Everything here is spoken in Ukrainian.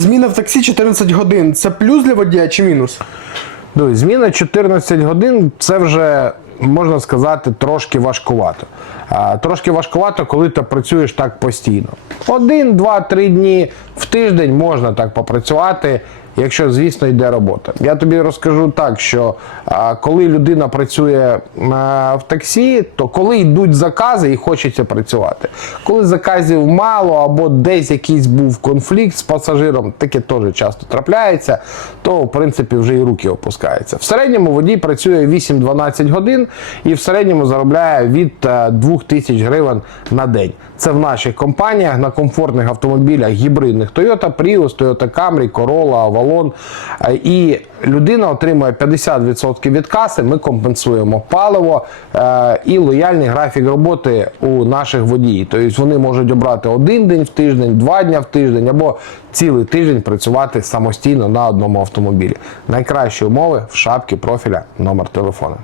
Зміна в таксі 14 годин. Це плюс для водія чи мінус? Дивись, зміна 14 годин це вже можна сказати трошки важкувато. А, трошки важкувато, коли ти працюєш так постійно. Один, два, три дні в тиждень можна так попрацювати, якщо, звісно, йде робота. Я тобі розкажу так, що коли людина працює в таксі, то коли йдуть закази і хочеться працювати. Коли заказів мало або десь якийсь був конфлікт з пасажиром, таке теж часто трапляється, то в принципі вже і руки опускаються. В середньому водій працює 8-12 годин і в середньому заробляє від е, 2000 гривень на день. Це в наших компаніях на комфортних автомобілях гібридних Toyota Prius, Toyota Camry, Corolla, Avalon. Е, І людина отримує 50% від каси. Ми компенсуємо паливо е, і лояльний графік роботи у наших водіїв. Тобто вони можуть обрати один день в тиждень, два дня в тиждень або цілий тиждень працювати самостійно на одному автомобілі. Найкращі умови в шапці профіля номер телефону.